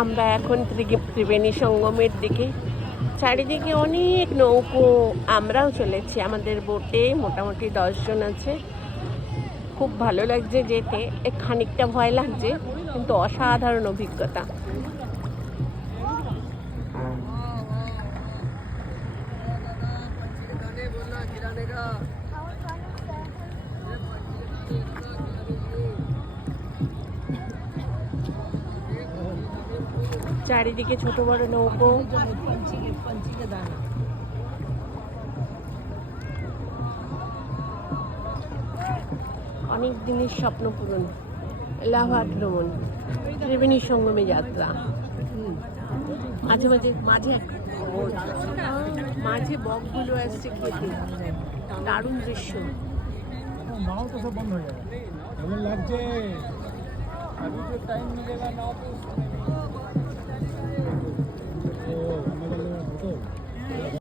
আমরা এখন ত্রিবেণী সঙ্গমের দিকে। চারিদিকে অনেক নৌকো, আমরাও চলেছি আমাদের বোটে, মোটামুটি 10 জন আছে। খুব ভালো লাগছে যেতে, খানিকটা ভয় লাগছে কিন্তু অসাধারণ অভিজ্ঞতা। চারিদিকে ছোট বড় নৌকো। অনেক দিনের স্বপ্ন পূরণ, এলাহাবাদ ভ্রমণ, ত্রিবেণী সঙ্গমে যাত্রা। মাঝে মাঝে মাঝে মাঝে বকগুলো আসছে খেতে, দারুণ দৃশ্য। नाव तो सब बंद हो जाएगा, लग जाए अभी जो टाइम मिलेगा नाव तो